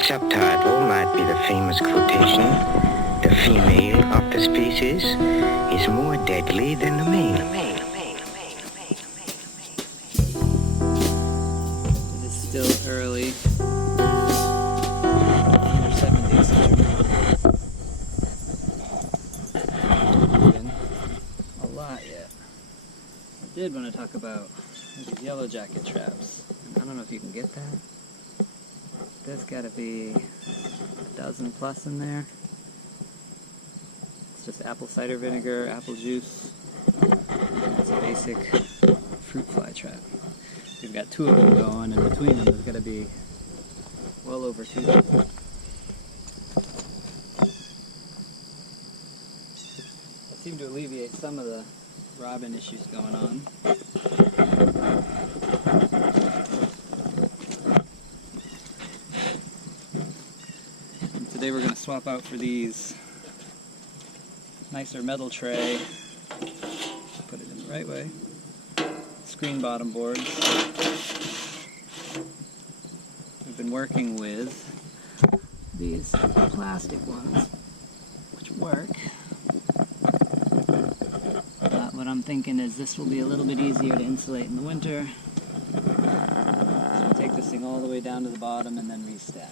Subtitle might be the famous quotation, "The female of the species is more deadly than the male." It is still early. Under 70s. A lot yet. I did want to talk about these yellow jacket traps. I don't know if you can get that. There's got to be a dozen plus in there. It's just apple cider vinegar, apple juice. It's a basic fruit fly trap. We've got 2 of them going, and between them there's got to be well over 2 dozen. That seemed to alleviate some of the robin issues going on. Today we're going to swap out for these nicer metal tray, put it in the right way, screen bottom boards. We've been working with these plastic ones, which work. But what I'm thinking is this will be a little bit easier to insulate in the winter. So we'll take this thing all the way down to the bottom and then restack.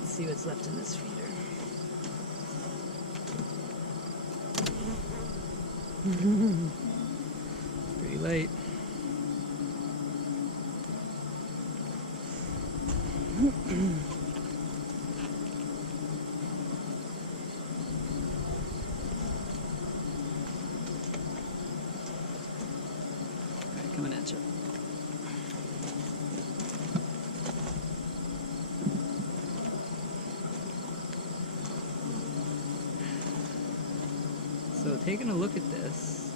Let's see what's left in this feeder. Pretty late. Alright, coming at you. So taking a look at this,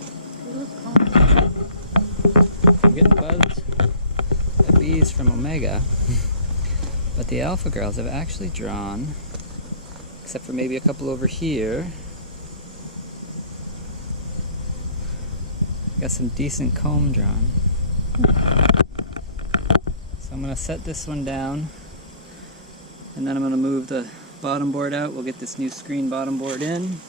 I'm getting buzzed at bees from Omega, but the alpha girls have actually drawn, except for maybe a couple over here, got some decent comb drawn. So I'm going to set this one down, and then I'm going to move the bottom board out. We'll get this new screen bottom board in.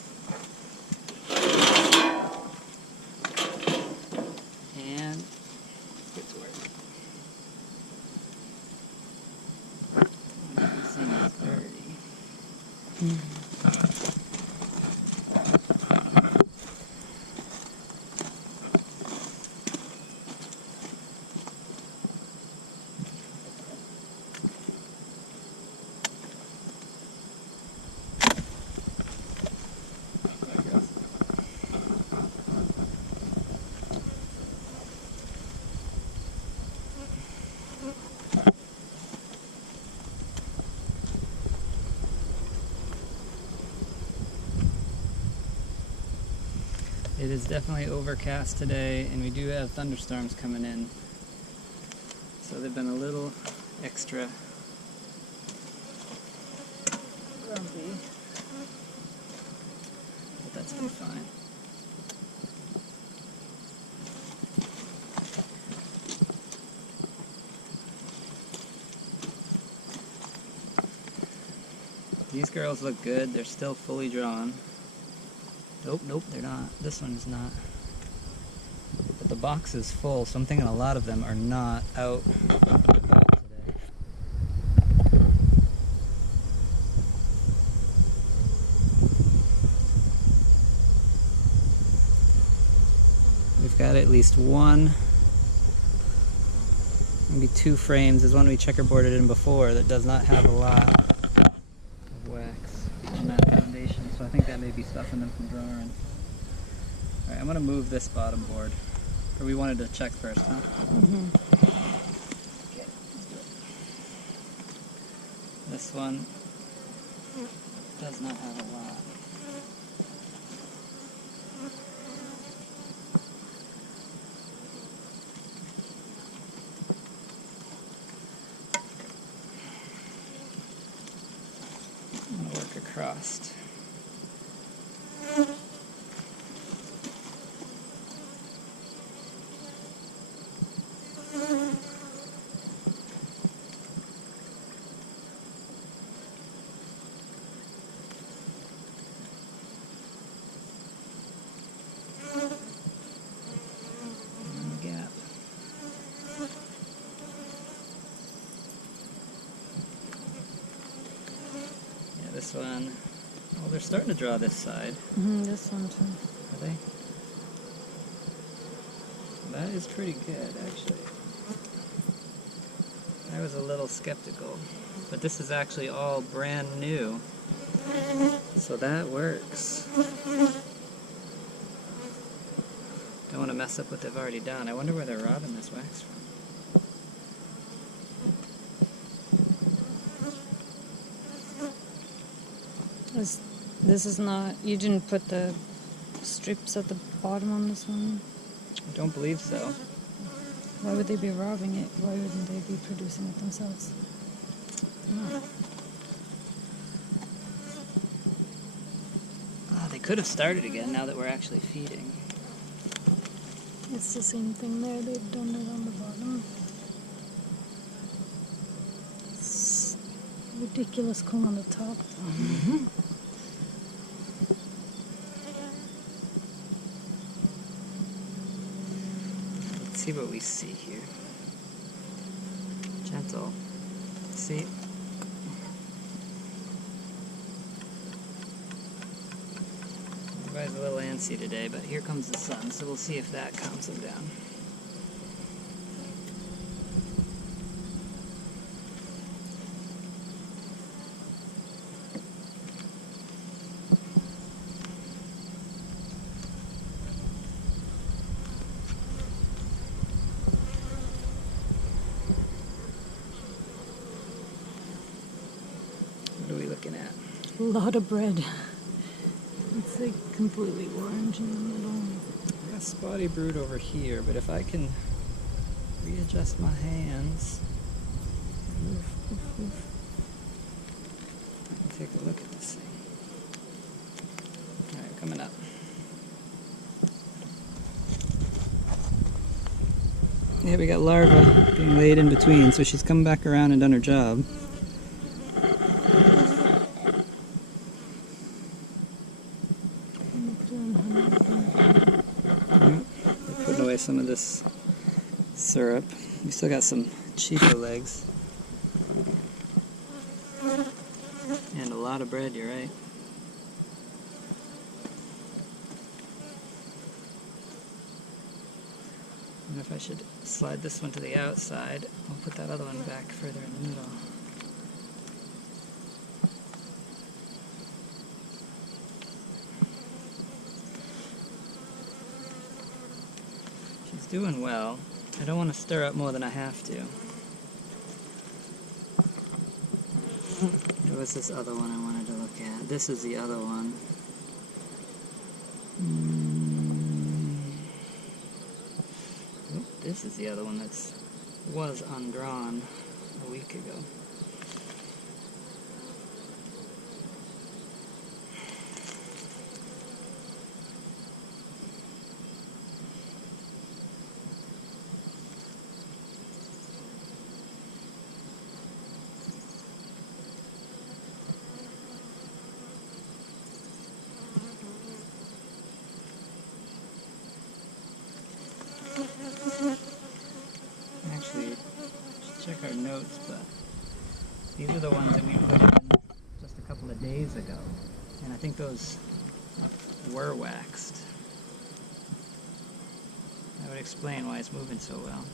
It is definitely overcast today, and we do have thunderstorms coming in. So they've been a little extra grumpy, but that's been fine. These girls look good. They're still fully drawn. Nope, they're not. This one is not. But the box is full, so I'm thinking a lot of them are not out today. We've got at least one, maybe 2 frames. There's one we checkerboarded in before that does not have a lot of wax on that foundation, so I think that may be stopping them from drawing. Alright, I'm going to move this bottom board. Or we wanted to check first, huh? Mm-hmm. Okay, let's do it. This one does not have a lot. crossed. Gap. Yeah, this one. Well, they're starting to draw this side. This one too. Are they? That is pretty good, actually. I was a little skeptical, but this is actually all brand new, so that works. Don't want to mess up what they've already done. I wonder where they're robbing this wax from. This is not, you didn't put the strips at the bottom on this one? I don't believe so. Why would they be robbing it? Why wouldn't they be producing it themselves? Oh, they could have started again now that we're actually feeding. It's the same thing there, they've done it on the bottom. It's ridiculous cool on the top. Let's see what we see here. Gentle. See? Everybody's a little antsy today, but here comes the sun, so we'll see if that calms them down. What are we looking at? A lot of bread. It's like completely orange in the middle. I got spotty brood over here, but if I can readjust my hands, I can take a look at this thing. Alright, coming up. Yeah, we got larvae being laid in between, so she's come back around and done her job. We're putting away some of this syrup. We still got some Chico legs. And a lot of bread, you're right. I wonder if I should slide this one to the outside. I'll put that other one back further in the middle. She's doing well. I don't want to stir up more than I have to. There was this other one I wanted to look at. This is the other one. Oh, this is the other one that was undrawn a week ago. Actually, should check our notes, but these are the ones that we put in just a couple of days ago. And I think those were waxed. That would explain why it's moving so well.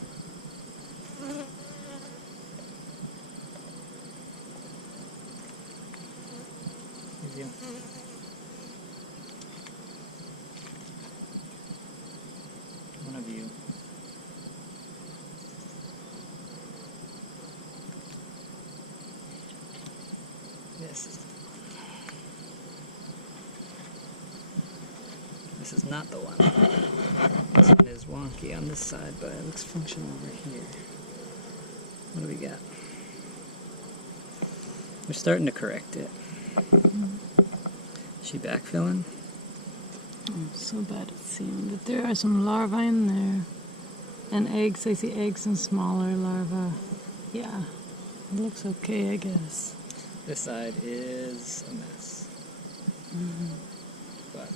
Here's you. One of you. This is the one. This is not the one. This one is wonky on this side, but it looks functional over here. What do we got? We're starting to correct it. Is she backfilling? I'm so bad at seeing, but there are some larvae in there. And eggs. I see eggs and smaller larvae. Yeah. It looks okay, I guess. This side is a mess. But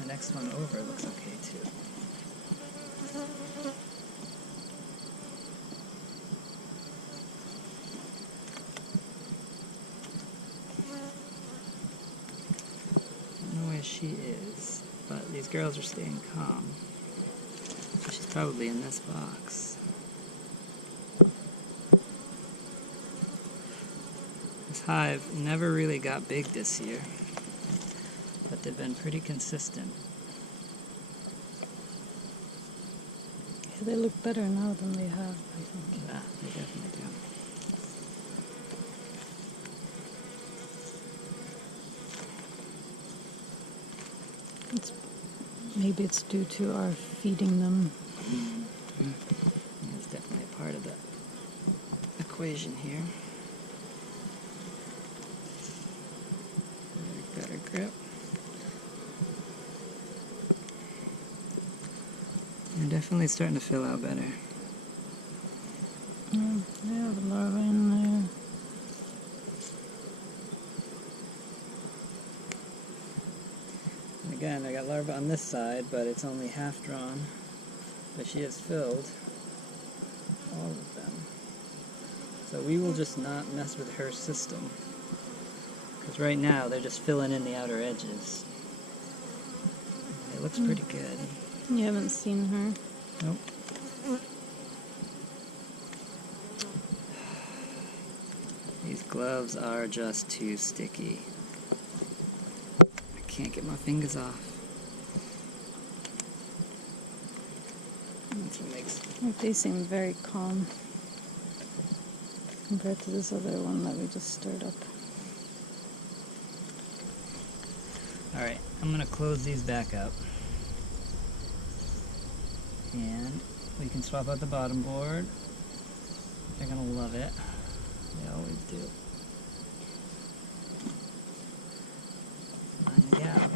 the next one over looks okay too. I don't know where she is, but these girls are staying calm. So she's probably in this box. This hive never really got big this year, but they've been pretty consistent. Yeah, they look better now than they have, I think. Yeah, they definitely do. Maybe it's due to our feeding them. Yeah, it's definitely a part of the equation here. Better grip. They're definitely starting to fill out better. Yeah, they have a larva in there. And again, I got larvae on this side, but it's only half drawn. But she has filled all of them. So we will just not mess with her system. Because right now, they're just filling in the outer edges. It looks pretty good. You haven't seen her? Nope. These gloves are just too sticky. I can't get my fingers off. That's what makes... They seem very calm compared to this other one that we just stirred up. Alright, I'm going to close these back up. And we can swap out the bottom board. They're going to love it. They always do. And yeah. There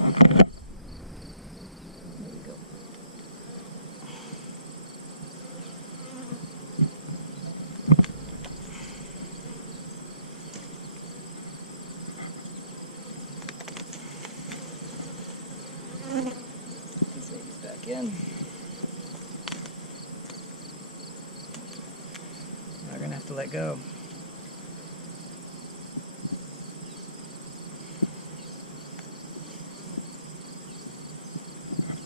we go. Put these babies back in. We're going to have to let go.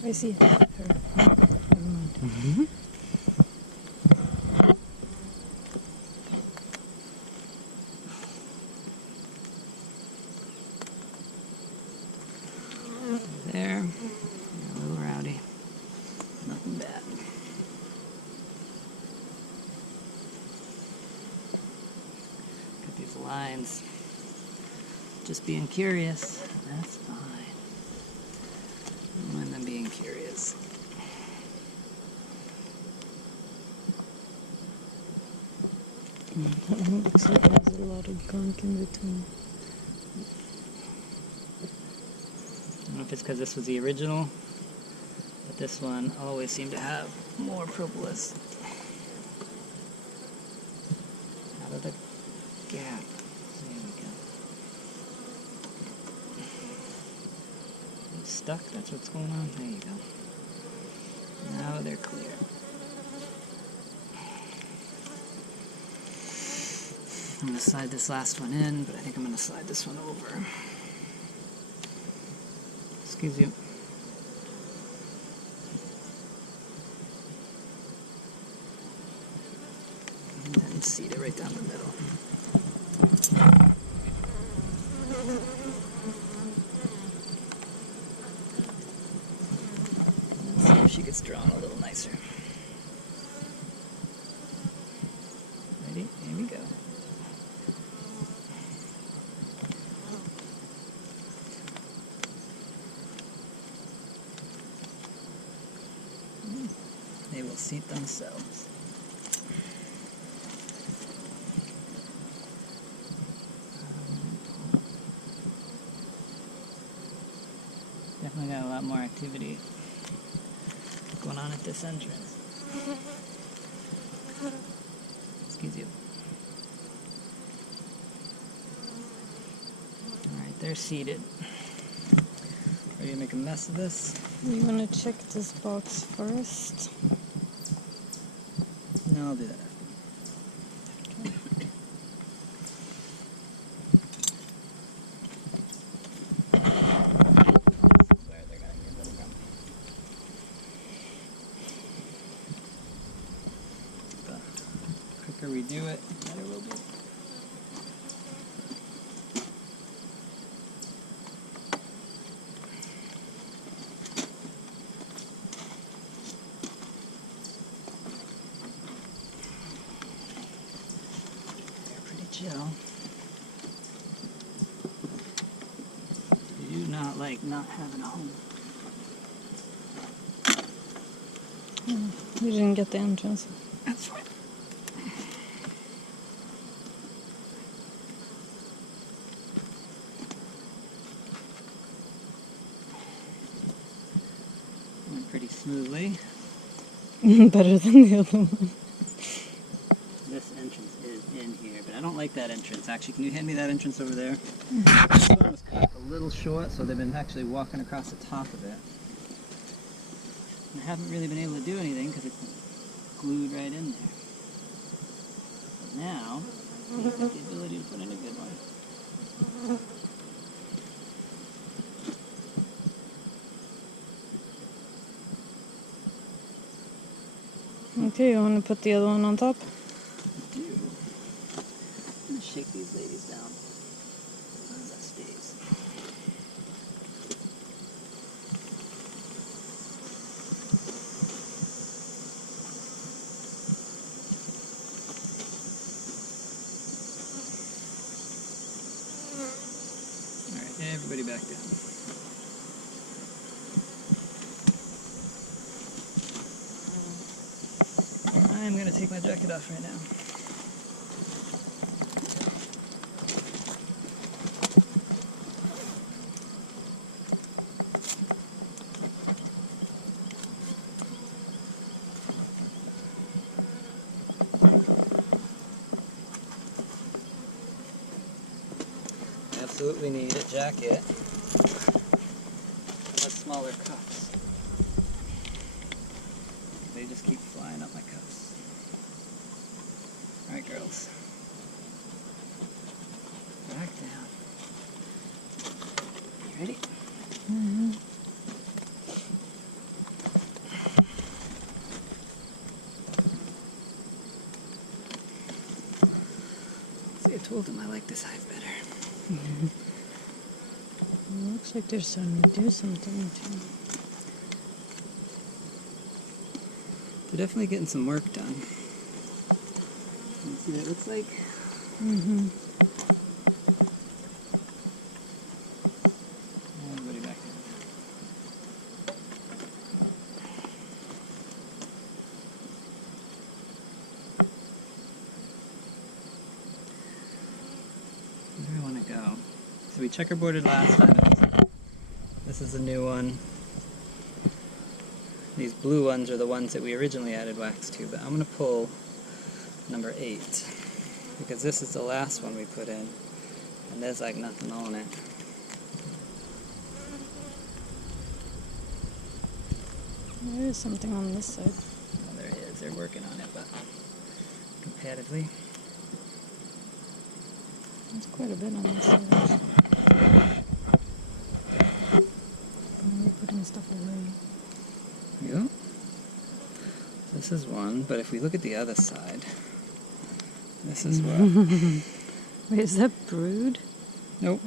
I see her. Never mind. There. A little rowdy. Nothing bad. Got these lines. Just being curious. That's fine. I don't mind them being curious. That one looks like it has a lot of gunk in between. I don't know if it's because this was the original, but this one always seemed to have more propolis out of the gap. There we go. It's stuck, that's what's going on. There you go. Now they're clear. I'm going to slide this last one in, but I think I'm going to slide this one over. Excuse you. And then seed it right down the middle. Let's see if she gets drawn a little nicer. Ready? Here we go. They will seat themselves. more activity going on at this entrance. Excuse you. Alright, they're seated. Ready to make a mess of this? You want to check this box first? No, I'll do that after. The quicker we do it, the better we'll be. Chill. You do not like not having a home. You didn't get the entrance. That's right. Went pretty smoothly. Better than the other one. This entrance is in here, but I don't like that entrance. Actually, can you hand me that entrance over there? This one was cut a little short, so they've been actually walking across the top of it. And I haven't really been able to do anything because it's glued right in there. But now, I have the ability to put in a good one. Okay, you want to put the other one on top? I do. I'm going to shake these ladies down. As long as that stays. Alright, everybody back down. I'm going to take my jacket off right now. Absolutely need a jacket with smaller cuffs. They just keep flying up my cuffs. Alright, girls. Back down. You ready? Mm-hmm. See, I told him I like this hive better. It looks like they're starting to do something too. They're definitely getting some work done. You see what it looks like? Mm-hmm. Everybody back there. Where do I want to go? So we checkerboarded last time. This is a new one. These blue ones are the ones that we originally added wax to, but I'm going to pull number 8 because this is the last one we put in and there's like nothing on it. There is something on this side. Well, there is. They're working on it, but comparatively. There's quite a bit on this side actually. We're putting stuff away. Yeah. This is one, but if we look at the other side, this is what. Wait, is that brood? Nope.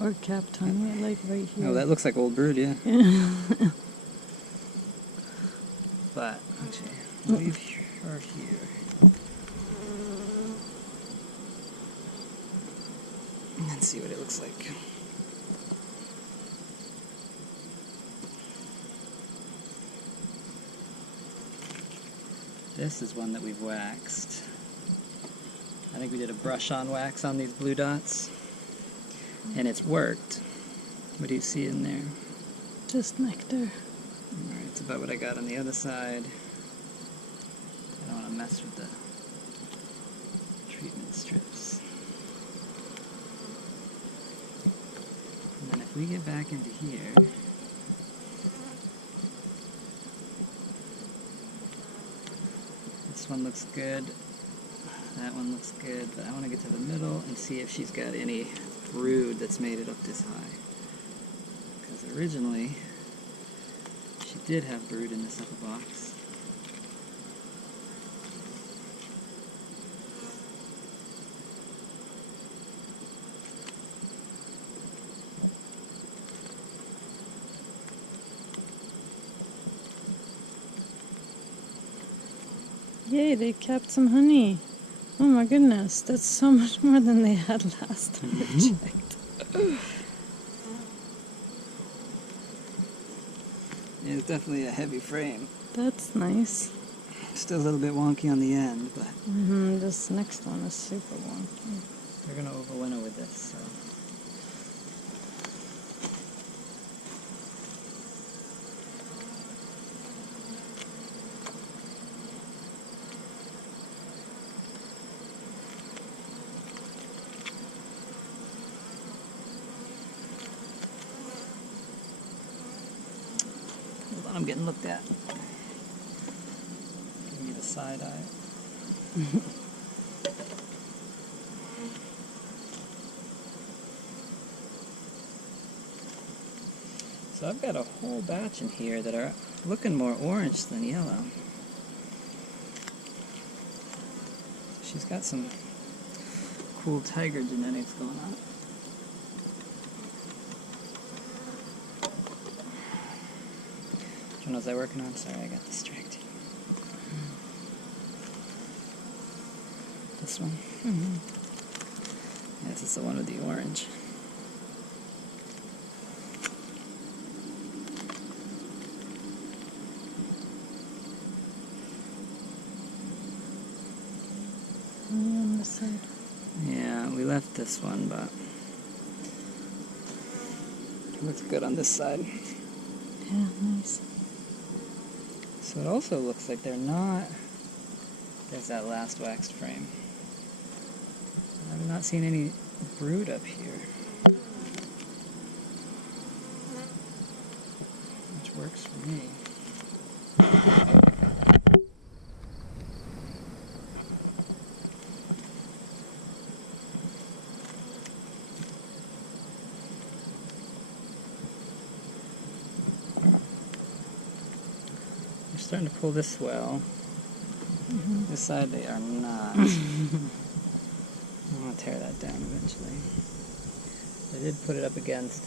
Or capped honey? Like right here. Oh, that looks like old brood, yeah. Yeah. But, actually, I'll leave her here. And see what it looks like. This is one that we've waxed. I think we did a brush on wax on these blue dots. And it's worked. What do you see in there? Just nectar. Alright, it's about what I got on the other side. I don't want to mess with the treatment strips. And then if we get back into here, this one looks good, that one looks good, but I want to get to the middle and see if she's got any brood that's made it up this high. Because originally, she did have brood in this upper box. Yay, they kept some honey. Oh my goodness, that's so much more than they had last time I checked. Yeah, it's definitely a heavy frame. That's nice. Still a little bit wonky on the end, but This next one is super wonky. we're going to overwinter with this, so. Hold on, I'm getting looked at. Give me the side eye. So I've got a whole batch in here that are looking more orange than yellow. She's got some cool tiger genetics going on. Which one was I working on? Sorry, I got distracted. This one? Yeah, this is the one with the orange. On this side. Yeah, we left this one, but it looks good on this side. Yeah, nice. So it also looks like they're not... There's that last waxed frame. I'm not seeing any brood up here. Which works for me. They're starting to pull this swell. This side they are not. I want to tear that down eventually. I did put it up against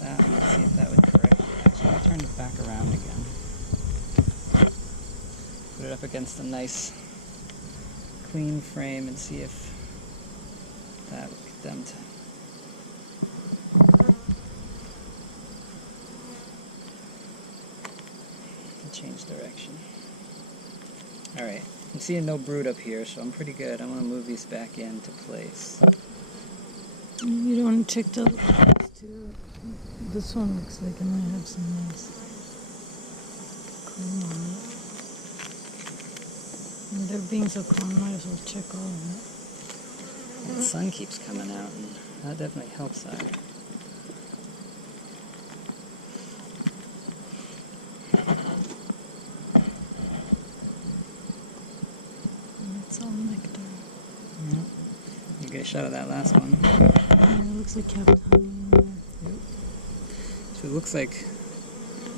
that one. Let's see if that would correct it. Actually, I'll turn it back around again. Put it up against a nice clean frame and see if that would get them to change direction. Alright, I'm seeing no brood up here, so I'm pretty good. I'm going to move these back into place. You don't want to check the others too. This one looks like it might have some nice cream on it. And they're being so calm, might as well check all of it. And the sun keeps coming out, and that definitely helps that. It's all nectar. Yeah. You get a shot of that last one. Yeah, it looks like Captain Honey in there. Yep. So it looks like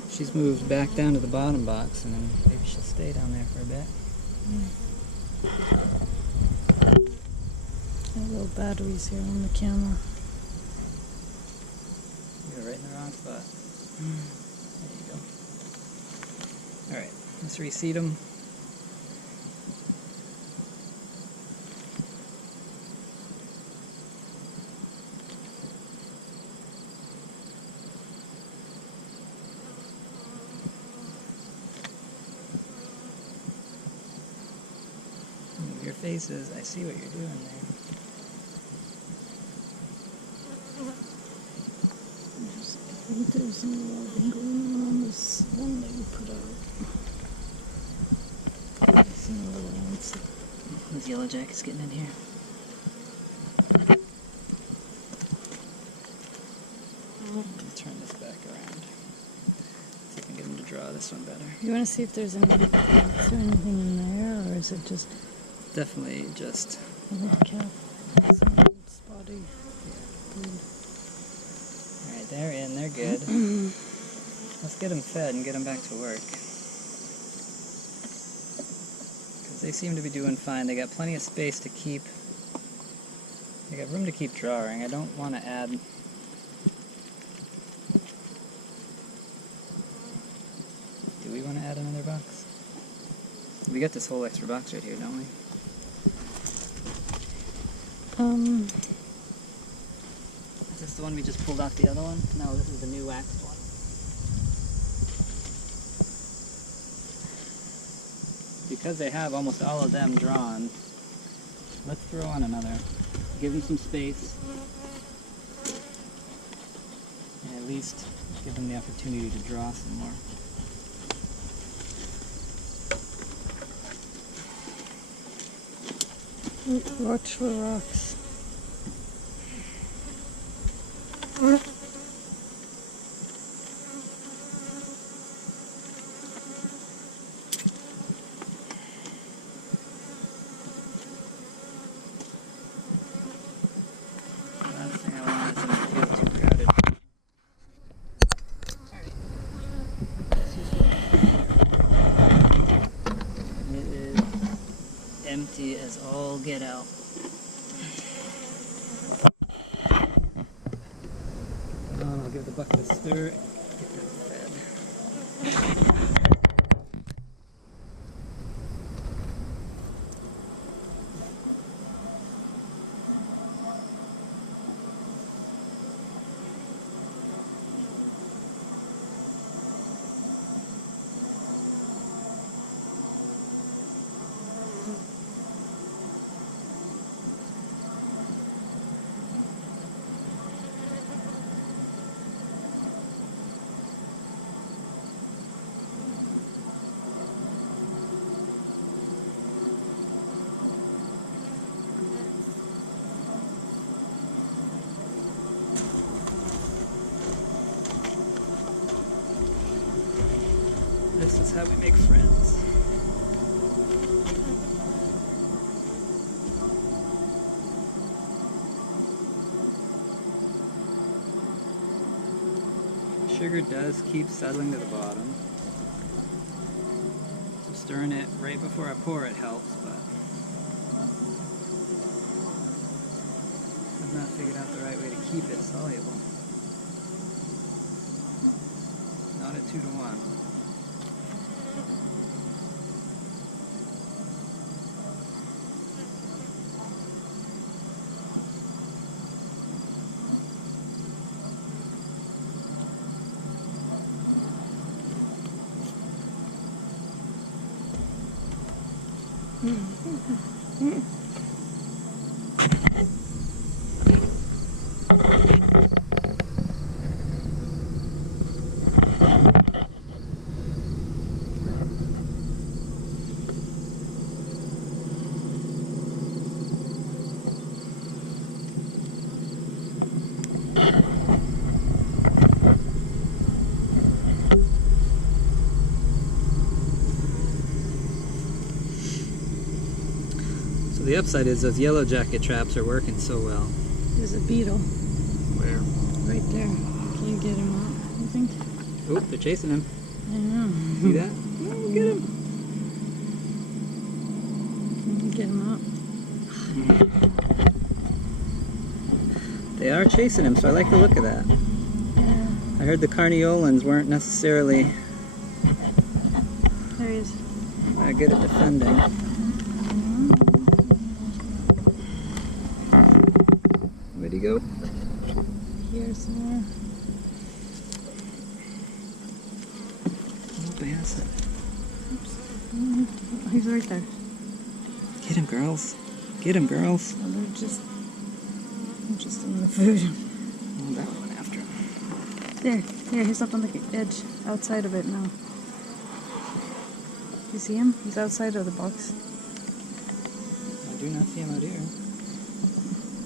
she's moved back down to the bottom box, and then maybe she'll stay down there for a bit. Little batteries here on the camera. You're right in the wrong spot. There you go. Alright, let's reseed them. Your faces, I see what you're doing there. Just think there's some larvae going on this one that we put out. I've seen a little ones. Those yellow jackets getting in here. Let's turn this back around. See if I can get him to draw this one better. You want to see if there's any, is there anything in there, or is it just Definitely just. a red cap? Some old spotty. Good. Alright, they're in, they're good. Let's get them fed and get them back to work. Because they seem to be doing fine. They got plenty of space to keep. They got room to keep drawing. I don't want to add. Do we want to add another box? We got this whole extra box right here, don't we? Is this the one we just pulled off the other one? No, this is the new waxed one. Because they have almost all of them drawn, let's throw on another. Give them some space. And at least give them the opportunity to draw some more. Watch for rocks. Last thing I want is them to feel too crowded. It is empty as all get out. I'll give the bucket a stir. Get them fed. This is how we make friends. Sugar does keep settling to the bottom. So stirring it right before I pour it helps, but I've not figured out the right way to keep it soluble. Not at 2 to 1. The upside is those yellow jacket traps are working so well. There's a beetle. Where? Right there. Can you get him out, you think? Oh, they're chasing him. I know. See that? Oh, get him. Can you get him out? They are chasing him, so I like the look of that. Yeah. I heard the carniolans weren't necessarily There he is. good at defending. Where'd he go? Here somewhere. Oh, bastard. Oops. He's right there. Get him, girls. Get him, girls. Oh, they're just in the food. Oh, that one after him. There, he's up on the edge, outside of it now. You see him? He's outside of the box. I do not see him out here.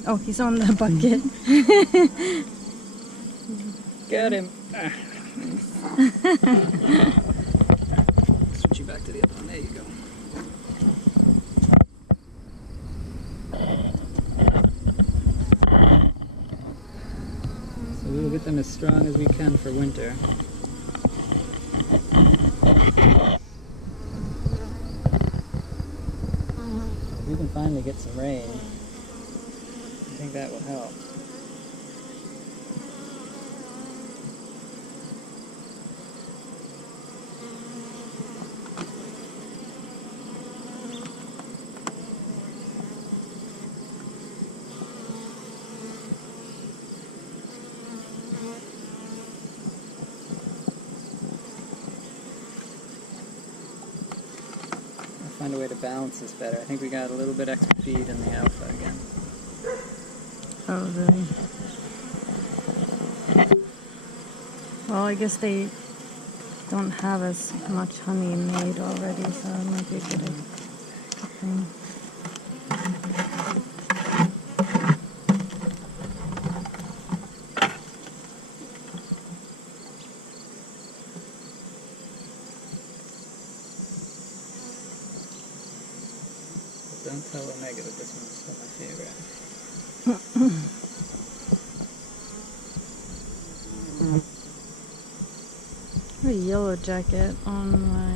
Oh, he's on the bucket. Got him. Switch you back to the other one. There you go. So we'll get them as strong as we can for winter. If we can finally get some rain, I think that will help. Find a way to balance this better. I think we got a little bit extra feed in the alpha again. Oh, really? Well, I guess they don't have as much honey made already, so it might be a good thing. Don't tell Omega that this one's still my favorite. A yellow jacket on my...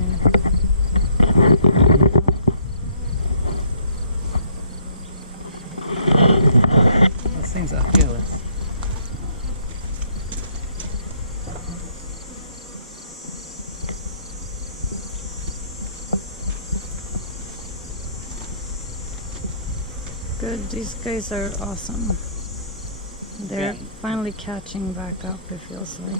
Those things are fearless. Good, these guys are awesome. They're Yeah. finally catching back up, it feels like.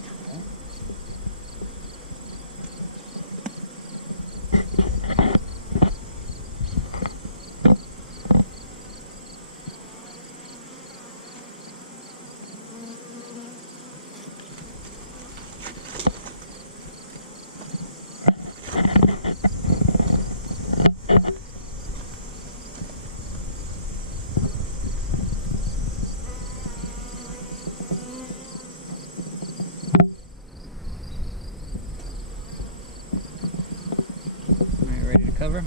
Alright, ready to cover?